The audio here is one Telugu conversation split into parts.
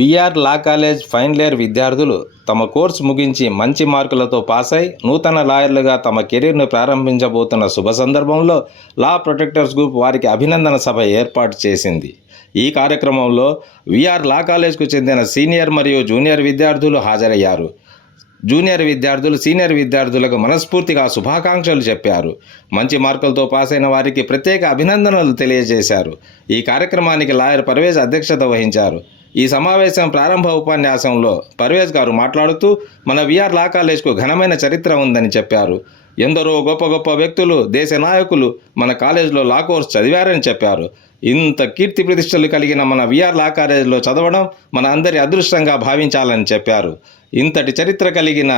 VR law college final year విద్యార్థులు తమ కోర్సు ముగించి మంచి మార్కులతో పాస్ అయి నూతన లాయర్లుగా తమ కెరీర్ను ప్రారంభించబోతున్న శుభ సందర్భంలో లా ప్రొటెక్టర్స్ గ్రూప్ వారికి అభినందన సభ ఏర్పాటు చేసింది. ఈ కార్యక్రమంలో విఆర్ లా కాలేజ్కు చెందిన సీనియర్ మరియు జూనియర్ విద్యార్థులు హాజరయ్యారు. జూనియర్ విద్యార్థులు సీనియర్ విద్యార్థులకు మనస్ఫూర్తిగా శుభాకాంక్షలు చెప్పారు. మంచి మార్కులతో పాస్ అయిన వారికి ప్రత్యేక అభినందనలు తెలియజేశారు. ఈ కార్యక్రమానికి లాయర్ పర్వేజ్ అధ్యక్షత వహించారు. ఈ సమావేశం ప్రారంభ ఉపన్యాసంలో పర్వేజ్ గారు మాట్లాడుతూ మన విఆర్ లా కాలేజ్కు ఘనమైన చరిత్ర ఉందని చెప్పారు. ఎందరో గొప్ప గొప్ప వ్యక్తులు, దేశ నాయకులు మన కాలేజీలో లా కోర్స్ చదివారని చెప్పారు. ఇంత కీర్తి ప్రతిష్టలు కలిగిన మన విఆర్ లా కాలేజీలో చదవడం మన అందరి అదృష్టంగా భావించాలని చెప్పారు. ఇంతటి చరిత్ర కలిగిన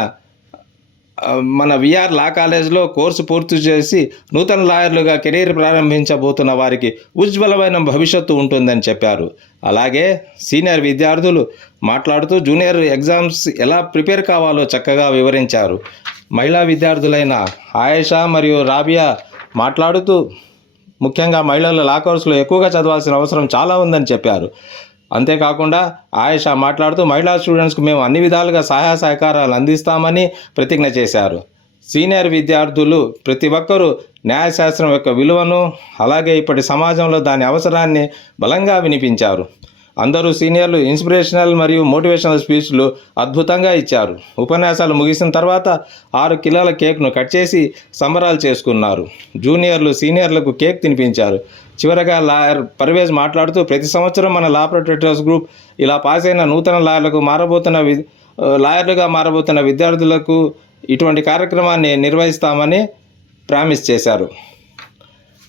మన విఆర్ లా కాలేజ్లో కోర్సు పూర్తి చేసి నూతన లాయర్లుగా కెరీర్ ప్రారంభించబోతున్న వారికి ఉజ్వలమైన భవిష్యత్తు ఉంటుందని చెప్పారు. అలాగే సీనియర్ విద్యార్థులు మాట్లాడుతూ జూనియర్ ఎగ్జామ్స్ ఎలా ప్రిపేర్ కావాలో చక్కగా వివరించారు. మహిళా విద్యార్థులైన ఆయేషా మరియు రాబియా మాట్లాడుతూ ముఖ్యంగా మహిళలు లా కోర్సులో ఎక్కువగా చదవాల్సిన అవసరం చాలా ఉందని చెప్పారు. అంతేకాకుండా ఆయేషా మాట్లాడుతూ మహిళా స్టూడెంట్స్కు మేము అన్ని విధాలుగా సహాయ సహకారాలు అందిస్తామని ప్రతిజ్ఞ చేశారు. సీనియర్ విద్యార్థులు ప్రతి ఒక్కరూ న్యాయశాస్త్రం యొక్క విలువను, అలాగే ఇప్పటి సమాజంలో దాని అవసరాన్ని బలంగా వినిపించారు. అందరూ సీనియర్లు ఇన్స్పిరేషనల్ మరియు మోటివేషనల్ స్పీచ్లు అద్భుతంగా ఇచ్చారు. ఉపన్యాసాలు ముగిసిన తర్వాత 6 కిలోల కేక్ను కట్ చేసి సంబరాలు చేసుకున్నారు. జూనియర్లు సీనియర్లకు కేక్ తినిపించారు. చివరగా లాయర్ పర్వేజ్ మాట్లాడుతూ ప్రతి సంవత్సరం మన లా ప్రొటెక్టర్స్ గ్రూప్ ఇలా పాస్ అయిన నూతన లాయర్లుగా మారబోతున్న విద్యార్థులకు ఇటువంటి కార్యక్రమాన్ని నిర్వహిస్తామని ప్రామిస్ చేశారు.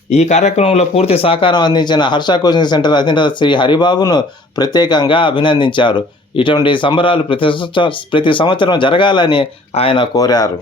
ఈ కార్యక్రమంలో పూర్తి సహకారం అందించిన హర్ష కోచింగ్ సెంటర్ అధినేత శ్రీ హరిబాబును ప్రత్యేకంగా అభినందించారు. ఇటువంటి సంబరాలు ప్రతి సంవత్సరం జరగాలని ఆయన కోరారు.